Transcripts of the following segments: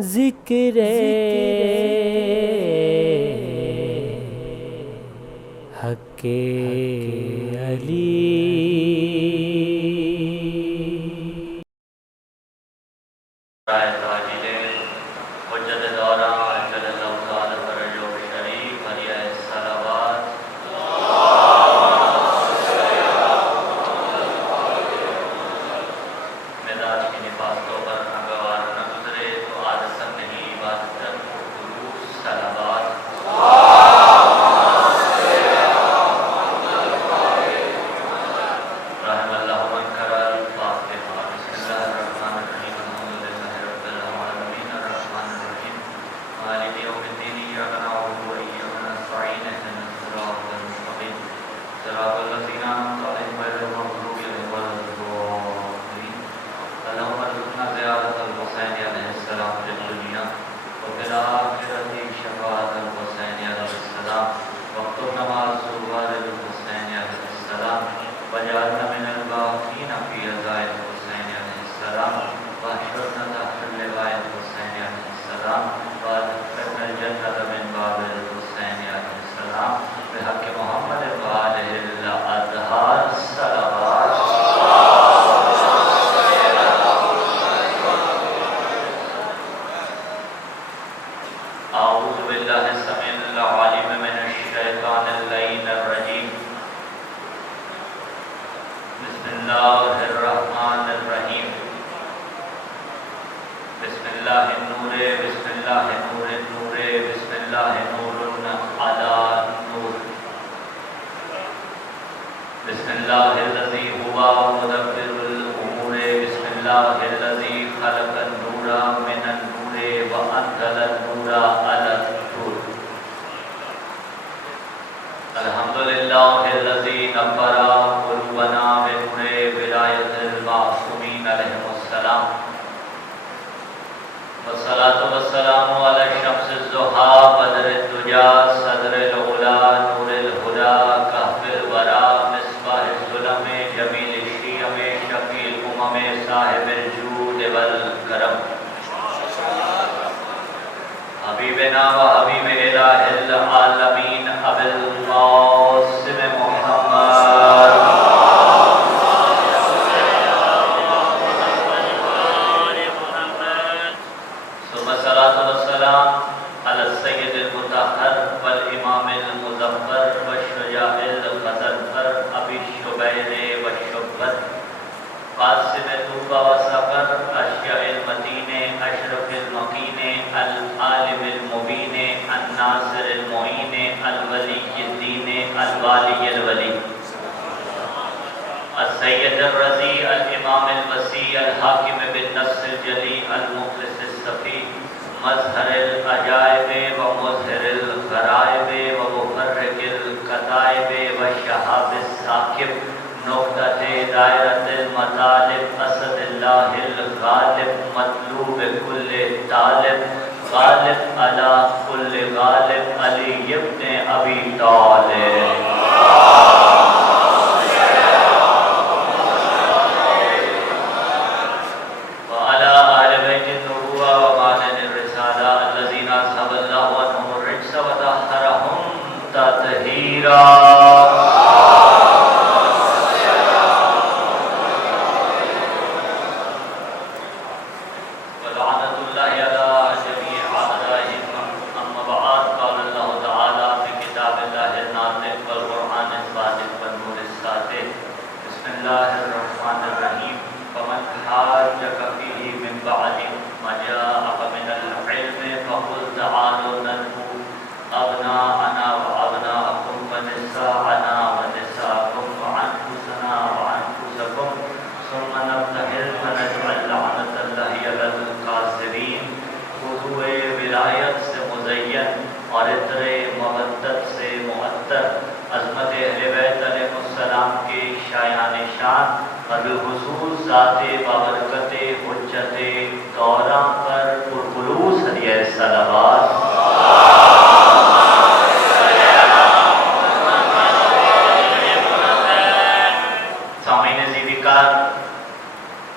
ذکر حق علی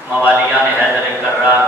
موالیان حیدر کرار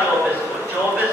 24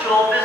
24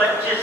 25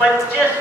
25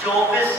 24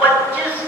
25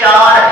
4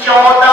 14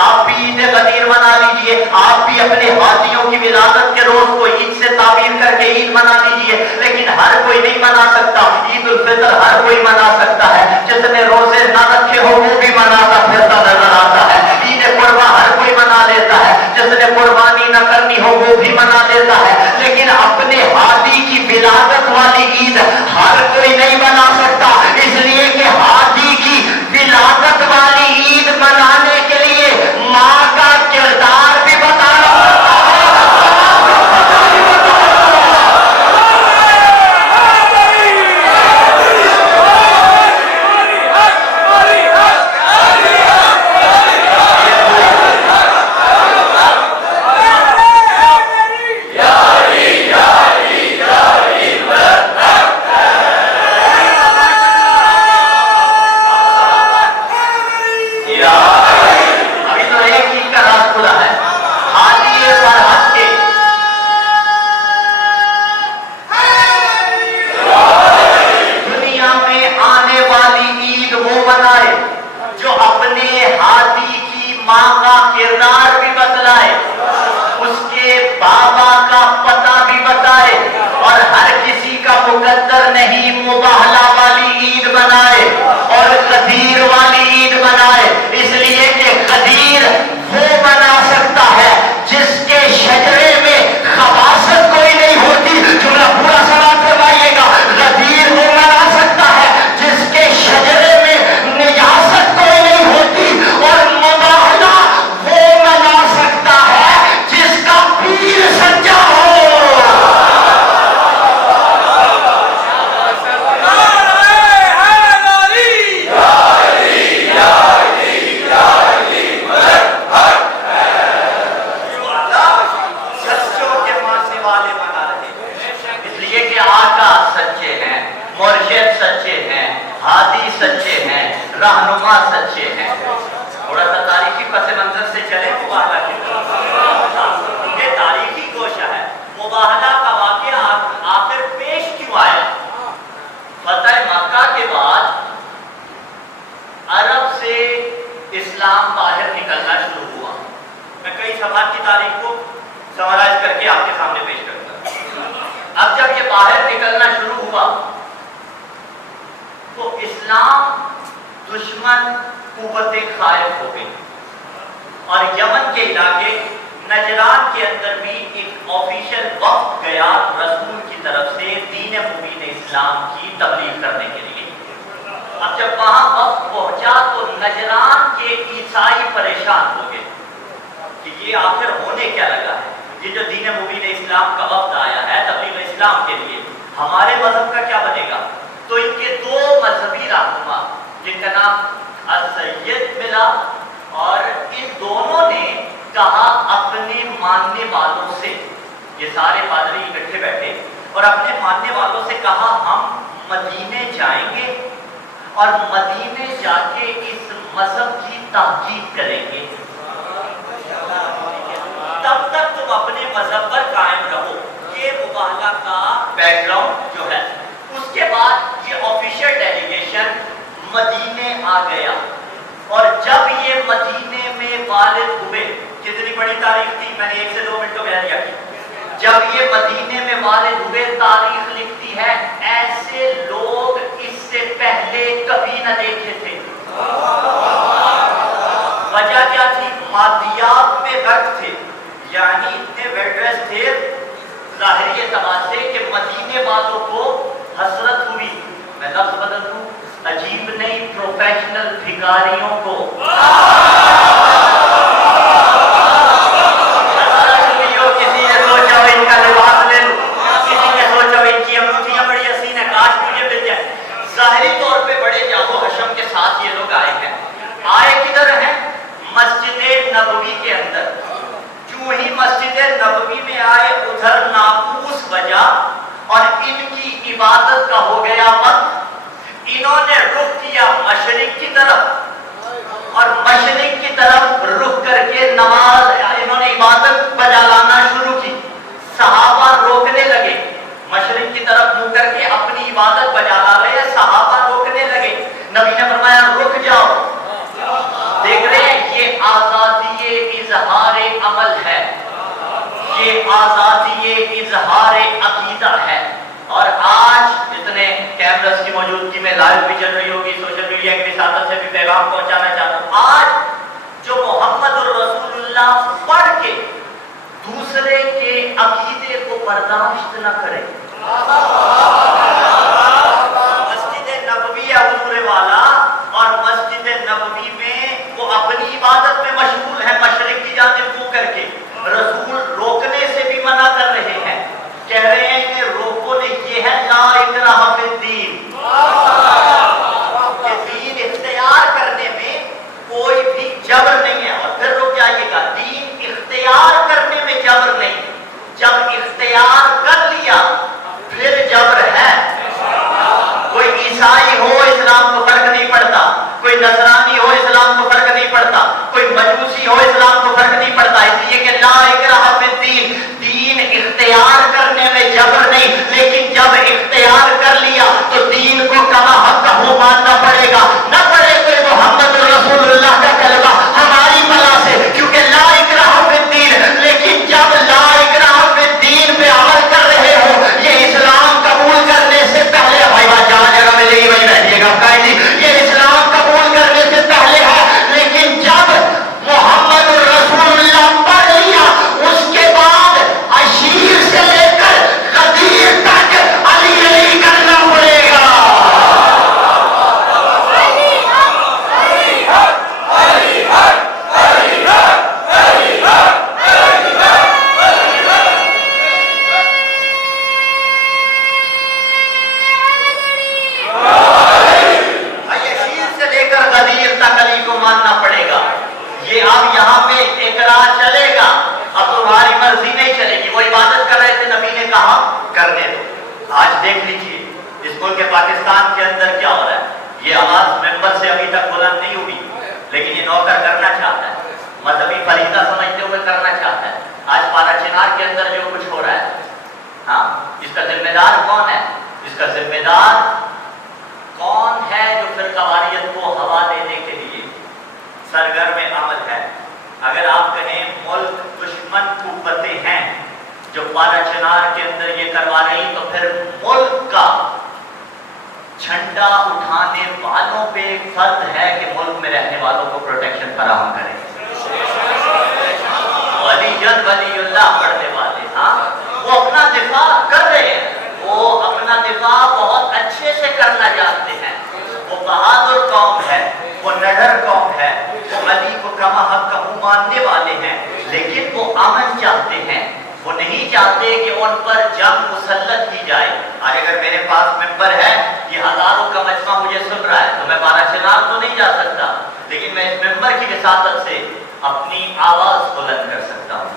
آپ بھی عید غدیر منا لیجئے، آپ بھی اپنے ہاتھیوں کی ولادت کے روز کو عید سے تعبیر کر کے عید منا لیجئے، لیکن ہر کوئی نہیں منا سکتا۔ عید الفطر ہر کوئی منا سکتا ہے، جس نے روزے نہ رکھے ہو وہ بھی مناتا پھرتا نظر آتا ہے۔ عید قربا ہر کوئی منا لیتا ہے، جس نے قربانی نہ کرنی ہو وہ بھی منا لیتا ہے، لیکن اپنے ہادی کی ولادت والی عید ہر کوئی نہیں منا سکتا، اس لیے کہ ہادی کی ولادت والی عید منانے کے لیے ماں کا کردار بھی بتانا پڑتا ہے۔ نبی نے فرمایا رک جاؤ، دیکھ رہے ہیں یہ آزاد کیمرس کی موجودگی میں لائیو بھی چل رہی ہوگی، سوشل میڈیا کی وساطت سے بھی پیغام پہنچانا چاہتا ہوں. آج جو محمد الرسول اللہ پڑھ کے دوسرے کے عقیدے کو برداشت نہ کرے، مسجد نبوی ہے حضور والا، اور مسجد نبوی میں وہ اپنی عبادت میں مشغول ہے، مشرق کی جانب منہ کر کے. رسول روکنے سے بھی منع کر رہے ہیں، کہہ رہے ہیں کہ روکو نہیں، یہ ہے لا اکراہ فی الدین، کہ دین اختیار کرنے میں کوئی بھی جبر نہیں ہے. اور پھر رک جائیے گا، دین اختیار کرنے میں جبر نہیں، جب اختیار کر لیا پھر جبر ہے. کوئی عیسائی ہو اسلام کو فرق نہیں پڑتا، کوئی نصرانی ہو اسلام کو فرق نہیں پڑتا، کوئی مجوسی ہو اسلام کو فرق نہیں پڑتا، اس لیے کہ لا اکراہ فی الدین، دین اختیار کرنے میں جبر نہیں، لیکن جب اختیار کر لیا تو دین کو کما حق ہو ماننا پڑے گا. نہ پڑے کوئی محمد رسول اللہ کا کلمہ ہماری بلا سے، کیونکہ لا اکراہ فی الدین، لیکن جب لا اکراہ فی الدین پہ عمل کر رہے ہو، یہ اسلام قبول کرنے سے پہلے، بھائی بات جہاں جگہ ملے گی وہیں رہیے گا، یہ اسلام قبول کرنے سے پہلے ہے. لیکن جب محمد الرسول اللہ پڑھ لیا، اس کے بعد اشیر سے لے کر غدیر تک علی علی کرنا پڑے گا. اب یہاں پہ اقرار چلے گا، اب تمہاری مرضی نہیں چلے گی. وہ عبادت کر رہے تھے، نبی نے کہا کرنے دو. آج دیکھ لیجئے اس ملک پاکستان کے اندر کیا ہو رہا ہے. یہ آواز ممبر سے ابھی تک بلند نہیں ہوئی، لیکن یہ نوکر کرنا چاہتا ہے، مذہبی فریضہ سمجھتے ہوئے کرنا چاہتا ہے. آج پارا چنار کے اندر جو کچھ ہو رہا ہے، ہاں، اس کا ذمہ دار کون ہے؟ اس کا ذمہ دار کون ہے جو فرقہ واریت کو ہوا دینے کے لیے سرگرم عمل ہے. اگر آپ کہیں ملک دشمن قوتیں ہیں جو پارا چنار کے اندر یہ کروا رہی، تو پھر ملک کا جھنڈا اٹھانے والوں پہ ایک فرض ہے کہ ملک میں رہنے والوں کو پروٹیکشن فراہم کریں. ولی جد ولی اللہ پڑھنے والے، ہاں، وہ اپنا دفاع کر رہے ہیں، وہ اپنا دفاع بہت اچھے سے کرنا جانتے ہیں. وہ بہادر قوم ہے، وہ نڈر قوم ہے، وہ علی کو کما حق کا ماننے والے ہیں، لیکن وہ امن چاہتے ہیں. وہ نہیں چاہتے کہ ان پر جنگ مسلط کی جائے. آج اگر میرے پاس ممبر ہے، یہ ہزاروں کا مجمع مجھے سن رہا ہے، تو میں پارا چنار تو نہیں جا سکتا، لیکن میں اس ممبر کی وساطت سے اپنی آواز بلند کر سکتا ہوں،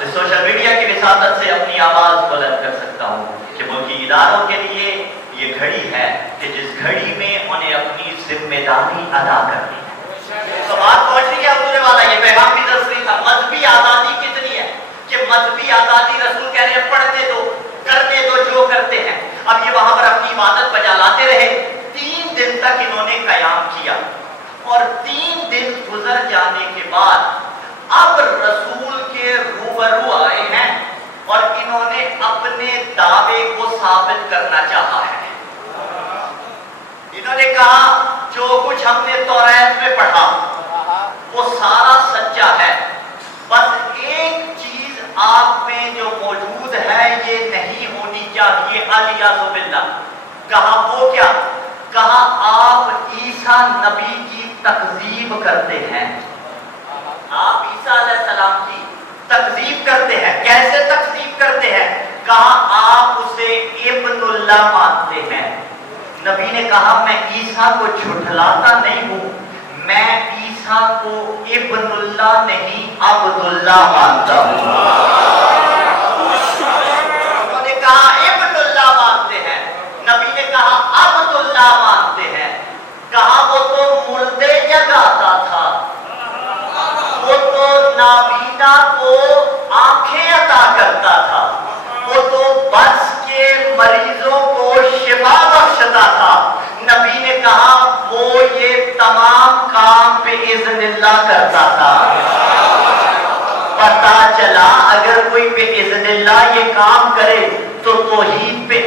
اس سوشل میڈیا کی وساطت سے اپنی آواز بلند کر سکتا ہوں کہ ملکی اداروں کے لیے یہ گھڑی ہے کہ جس گھڑی میں انہیں اپنی ذمہ داری ادا کرنی ہے. تو بات پہنچ رہی ہے حضور والا، یہ پیغام بھی تصریح تھا. مذہبی آزادی کتنی ہے کہ مذہبی آزادی رسول کہہ رہے ہیں پڑھنے دو، کرنے دو جو کرتے ہیں. اب یہ وہاں پر اپنی عبادت بجا لاتے رہے. 3 دن تک انہوں نے قیام کیا، اور 3 دن گزر جانے کے بعد اب رسول کے روبرو آئے ہیں اور انہوں نے اپنے دعوے کو ثابت کرنا چاہا ہے. انہوں نے کہا جو کچھ ہم نے توریت میں پڑھا وہ سارا سچا ہے، بس ایک چیز آپ میں جو موجود ہے یہ نہیں ہونی چاہیے، الیاذ باللہ. کہا وہ کیا؟ کہا آپ عیسیٰ نبی کی تکذیب کرتے ہیں. آپ عیسیٰ علیہ السلام کی تکذیب کرتے ہیں. کیسے تکذیب کرتے ہیں؟ کہا آپ اسے ابن اللہ مانتے ہیں. نبی نے کہا میں عیسیٰ کو جھٹلاتا نہیں ہوں، میں عیسیٰ کو ابن اللہ نہیں عبد اللہ مانتا ہوں. انہوں نے کہا ابن اللہ مانتے ہیں، نبی نے کہا عبد اللہ مانتے ہیں. کہا وہ تو مردے جگاتا تھا، وہ تو نابینا کو آنکھیں عطا کرتا تھا، وہ تو بس کے مریضوں کو شفا بخشتا تھا. نبی نے کہا وہ یہ تمام کام پہ اذن اللہ کرتا تھا. پتا چلا اگر کوئی پہ اذن اللہ یہ کام کرے تو توحید پہ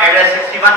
61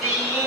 3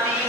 3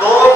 2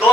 2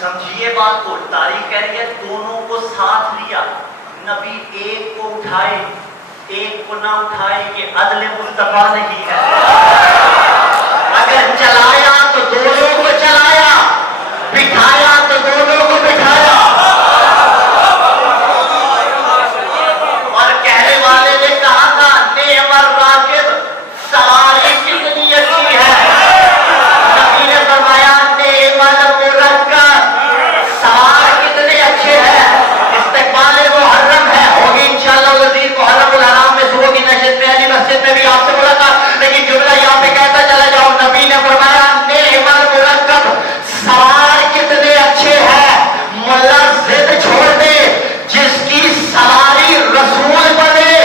سمجھیے بات کو، تاریخ کہہ رہی ہے دونوں کو ساتھ لیا، نبی ایک کو اٹھائے ایک کو نہ اٹھائے، یہ عدل مصطفیٰ نہیں ہے۔ اگر چلایا تو دونوں کو چلایا، بٹھایا تو دونوں کو بٹھایا۔ اور کہنے والے نے کہا تھا نعم الراکب، سواری کتنی اچھی ہے، نبی نے فرمایا نعم المرکب، سوار کتنے اچھے ہیں۔ استقبال محرم ہے، ہوگی انشاءاللہ العزیز محرم الحرام میں صبح کی نشست میں علی مسجد میں بھی آپ سے ملاقات، لیکن جملہ یہاں پہ کہتا چلا جاؤ، نبی نے فرمایا نعم المرکب، سوار کتنے اچھے ہیں۔ ملا ضد چھوڑ دے، جس کی سواری رسول بنے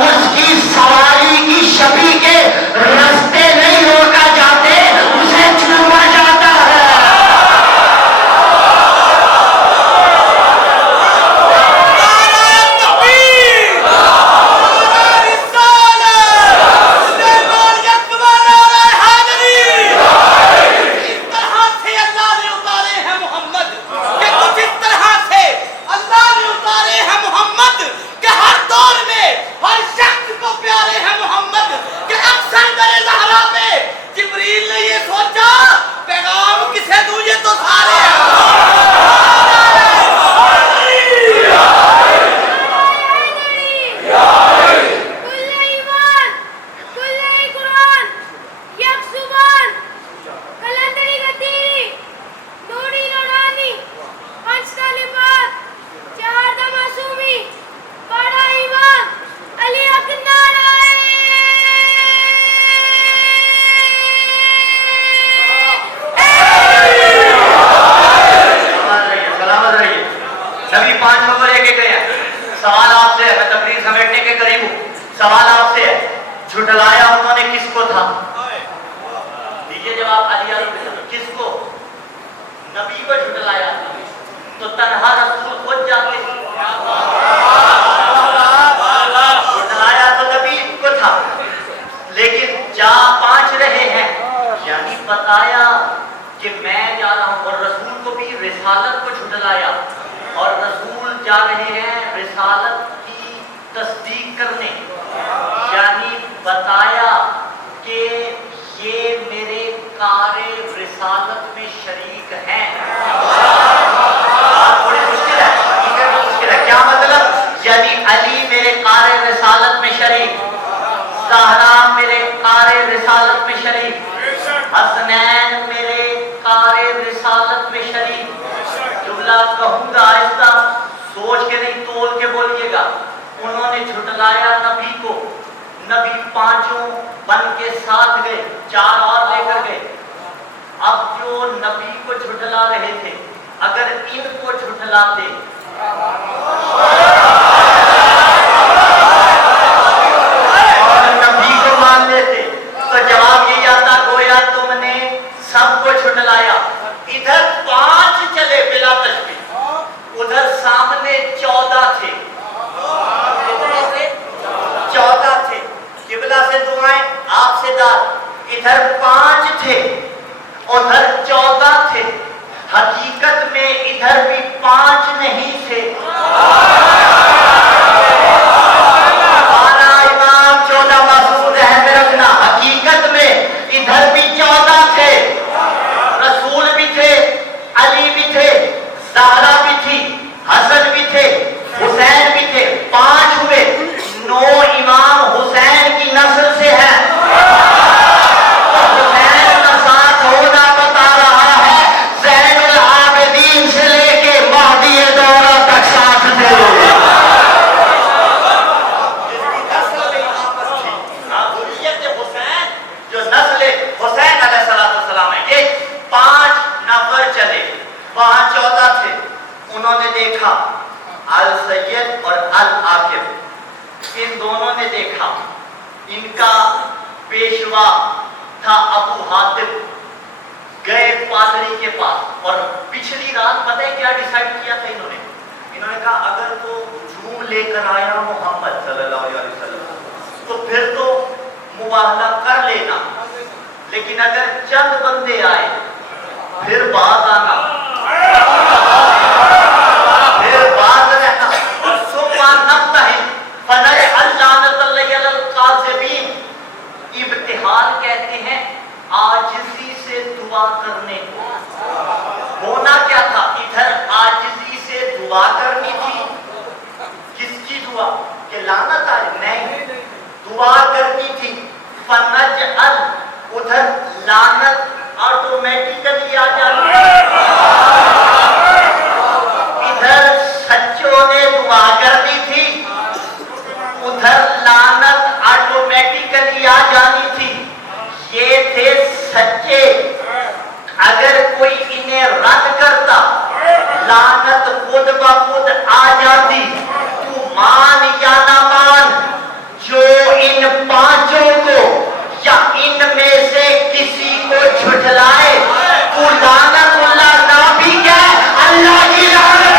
اس کی سواری کی شبیہ کے رستے نہیں روکا جاتے، اسے چوما جاتا ہے۔ سوال آپ سے ہے، میں تقریر سمیٹنے کے قریب ہوں، سوال آپ سے ہے، جھٹلایا انہوں نے کس کو تھا؟ دیجئے جواب علی کس کو؟ نبی کو جھٹلایا تو تنہا رسول خود جاتے جھٹلایا تو نبی کو تھا، لیکن جا پانچ رہے ہیں، یعنی بتایا کہ میں جا رہا ہوں، اور رسول کو بھی رسالت کو جھٹلایا، اور رسول جا رہے ہیں رسالت کی تصدیق کرنے، یعنی بتایا کہ یہ میرے کار رسالت میں شریک ہیں۔ بڑی مشکل ہے، حقیقت مشکل ہے، کیا مطلب؟ یعنی علی میرے کار رسالت میں شریک، زہرا میرے کار رسالت میں شریک، حسنین میرے کار رسالت میں شریک۔ جملہ کہوں گا آہستہ، سوچ کے نہیں تول کے بولیے گا۔ انہوں نے جھٹلایا نبی کو، نبی پانچوں بن کے ساتھ گئے، چار اور لے کر گئے۔ اب جو نبی کو جھٹلا رہے تھے، اگر ان کو جھٹلاتے اور نبی کو مان لیتے تو جواب یہ آتا گویا تم نے سب کو جھٹلایا۔ ادھر 5 چلے بلا تشبیہ، ادھر سامنے 14 تھے، 14 تھے، قبلہ سے دعائیں آپ سے داد، ادھر 5 تھے ادھر 14 تھے، حقیقت میں ادھر بھی 5 نہیں تھے، 12 امام 14 معصوم ذہن میں رکھنا، حقیقت میں ادھر بھی 14 تھے، رسول بھی تھے، علی بھی تھے، زہرا بھی تھی، حسن بھی تھے، حسین بھی تھے، 5 ہوئے، 9 امام حسین کی نسل سے ہیں۔ حسین کا ساتھ ہونا بتا رہا ہے زین العابدین سے لے کے مہدی دورہ تک ساتھ دے۔ جس کی نسل میں آپس تھی، ذریت حسین، جو نسل حسین علیہ السلام ہے، یہ 5 نفر چلے، وہاں 14 تھے۔ انہوں نے دیکھا السید اور العاقب، ان دونوں نے دیکھا، ان کا پیشوا تھا ابو حاتم، گئے پادری کے پاس، اور پچھلی رات پتہ ہے کیا ڈیسائیڈ کیا تھا انہوں نے کہا اگر تو ہجوم لے کر آیا محمد صلی اللہ علیہ وسلم تو پھر تو مباہلہ کر لینا، لیکن اگر چند بندے آئے پھر بات آنا۔ دعا کرتی تھی فنجعل، ادھر لعنت آٹومیٹیکلی آ جاتی ہے، ادھر سچوں نے دعا کرتی تھی ادھر لعنت آٹومیٹیکلی آ جانی تھی. یہ تھے سچے، اگر کوئی انہیں رد کرتا لعنت خود بخود آ جاتی. تو مان یا نہ مان، جو ان پانچوں کو یا ان میں سے کسی کو جھٹلائے وہ لعنت اللہ نہ بھی کہے، اللہ کی لعنت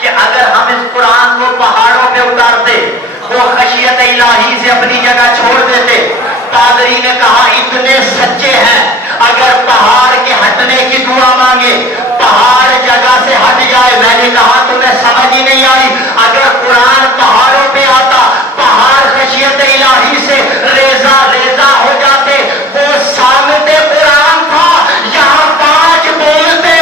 کہ اگر ہم اس قرآن کو پہاڑوں پہ اتارتے وہ خشیت الہی سے اپنی جگہ چھوڑ دیتے. پادری نے کہا اتنے سچے ہیں اگر پہاڑ کے ہٹنے کی دعا مانگے پہاڑ جگہ سے ہٹ جائے. میں نے کہا تمہیں سمجھ ہی نہیں آئی، اگر قرآن پہاڑوں پہ آتا پہاڑ خشیت الہی سے ریزہ ریزہ ہو جاتے. وہ سامنے قرآن تھا، یہاں پانچ بولتے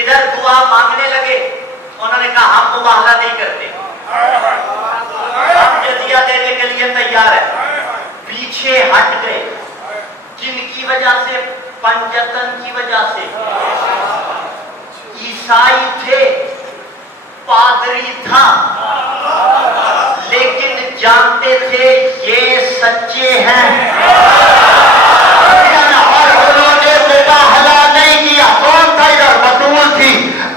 ادھر دعا مانگنے لگے. انہوں نے کہا ہم مباہلہ نہیں کرتے، ہم جزیہ دینے کے لیے تیار ہیں. پیچھے ہٹ گئے. جن کی وجہ سے؟ پنجتن کی وجہ سے. عیسائی تھے، پادری تھا، لیکن جانتے تھے یہ سچے ہیں اور انہوں نے مباہلہ نہیں کیا. کون تھا ادھر؟ بطول تھی،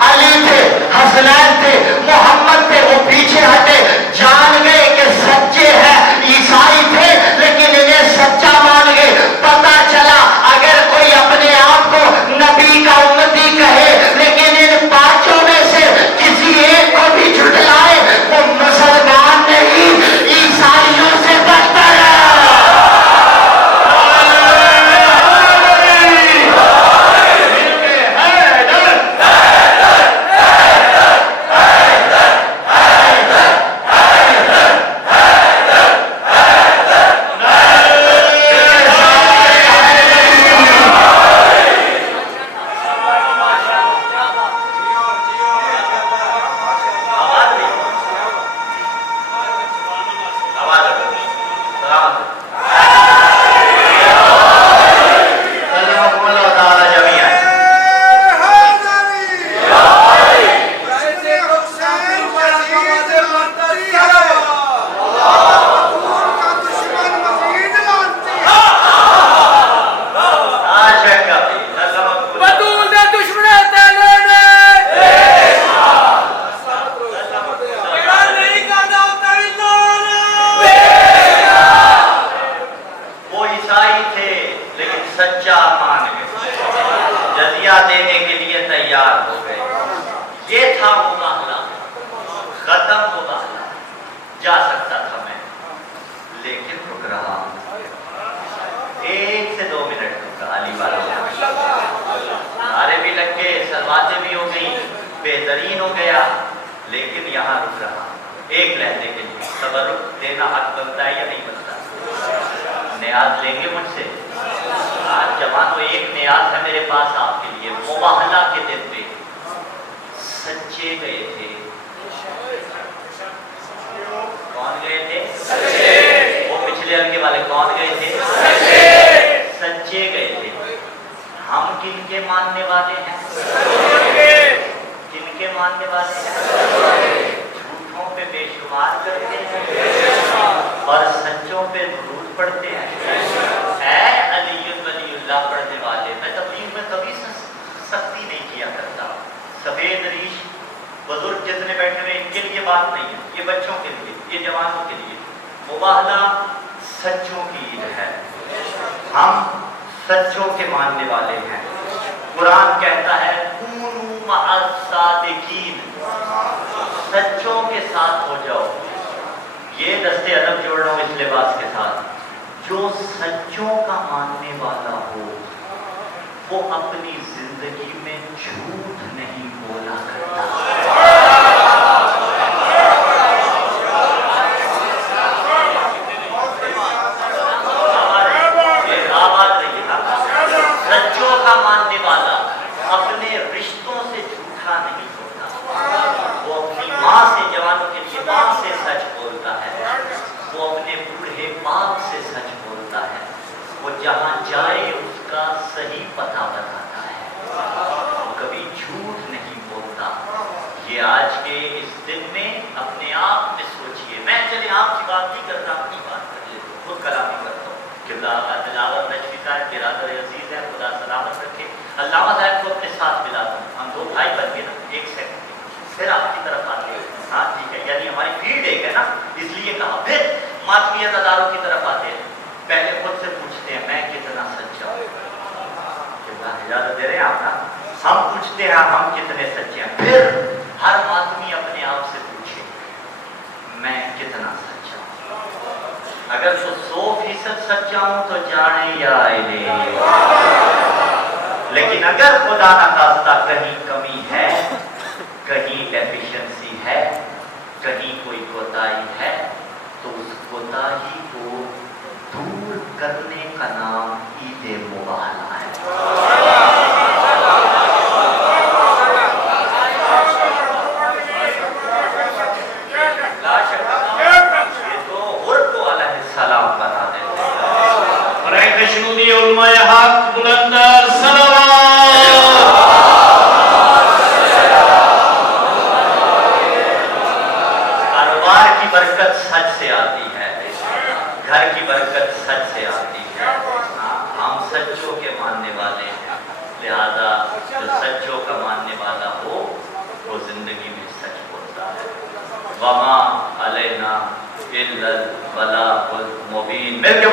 علی تھے، حسنین تھے، محمد تھے. وہ پیچھے ہٹے، جان گئے کہ سچے ہیں. عیسائی تھے لیکن انہیں سچا مان گئے. پتا چلا اگر کوئی اپنے آپ کو نبی کا امتی کہے لیکن ان پانچوں میں سے کسی ایک کو بھی جھٹلائے وہ مسلمان نہیں، عیسائیوں سے بدتر ہے. دینے کے لیے تیار ہو گئے. یہ تھا مباہلہ, ختم مباہلہ. جا سکتا تھا میں لیکن رک رہا. 1 سے 2 منٹ رکا. علی والا نعرے بھی لگ گئے, سلواتیں بھی ہو گئی, بہترین ہو گیا, لیکن یہاں رک رہا. ایک لہجے کے لیے تبرک دینا حق بنتا ہے یا نہیں بنتا؟ نیاز لیں گے مجھ سے؟ آج جوانوں ایک نیاز ہے میرے پاس آپ کے لیے. مباہلہ کے دن پہ سچے گئے تھے. کون گئے تھے؟ وہ پچھلے ہلکے والے کون گئے تھے؟ سچے گئے تھے. ہم کن کے ماننے والے ہیں؟ کن کے ماننے والے ہیں؟ جھوٹوں پہ بے شمار کرتے ہیں اور سچوں پہ درود پڑھتے ہیں. اے علی ولی اللہ پڑھنے والے, میں تبلیغ میں کبھی سختی نہیں کیا کرتا. سفید ریش بزرگ جتنے بیٹھے ہوئے ان کے لیے بات نہیں ہے, یہ بچوں کے لیے, یہ جوانوں کے لیے. مباہلہ سچوں کی عید ہے. ہم سچوں کے ماننے والے ہیں. قرآن کہتا ہے کونوا مع الصادقین, سچوں کے ساتھ ہو جاؤ. یہ دستے ادب جوڑ رہا ہوں اس لباس کے ساتھ. جو سچوں کا ماننے والا ہو وہ اپنی زندگی میں جھوٹ نہیں بولا کرتا. سچوں کا ماننے والا اپنے رشتوں سے جھوٹا نہیں ہوتا. وہ اپنی ماں سے, جوانوں کے لیے ماں سے سچ بولتا ہے. وہ اپنے بوڑھے باپ سے سچ بولتا ہے. وہ جہاں جائے اس کا صحیح پتہ بتاتا ہے. وہ کبھی جھوٹ نہیں بولتا. یہ آج کے اس دن میں اپنے آپ میں سوچئے. میں چلے آپ کی بات نہیں کرتا, اپنی بات کر لیتا ہوں, خود کلامی کرتا ہوں. قبلہ کا تلاوت نجوی صاحب برادر عزیز ہے, خدا سلامت رکھے. علامہ صاحب کو اپنے ساتھ ملاتا ہوں. ہم 2 بھائی بن گئے نا, 1 سیکنڈ پھر آپ کی طرف آتے ہیں. ہاں ٹھیک ہے, یعنی ہماری فیلڈ ایک ہے نا, اس لیے کہا. پھر ماتمیت اداروں کی طرف آتے ہیں. پہلے خود سے پوچھتے ہیں میں کتنا سچا ہوں. اجازت دے رہے ہیں آپ نا؟ ہم پوچھتے ہیں ہم کتنے سچے ہیں. پھر ہر آدمی اپنے آپ سے پوچھے میں کتنا سچا ہوں. اگر تو 100% سچا ہوں تو جانے یا علی, لیکن اگر خدا نخواستہ کہیں کمی ہے, کہیں ڈیفیشنسی ہے, کہیں کوئی کوتاہی ہے, تو اس کوتاہی کو دور کرنے کا نام عید مباہلہ ہے. یہ تو غرب علیہ السلام بتا دیتے ہیں. برائے شنودی علماء حق بلندر صلوات. کاروبار کی برکت سچ سے آتی ہے, گھر کی برکت سچ سے آتی ہے. ہم سچوں کے ماننے والے ہیں, لہذا جو سچوں کا ماننے والا ہو وہ زندگی میں سچ بولتا ہے. وما علینا الا البلاغ المبین. مل کے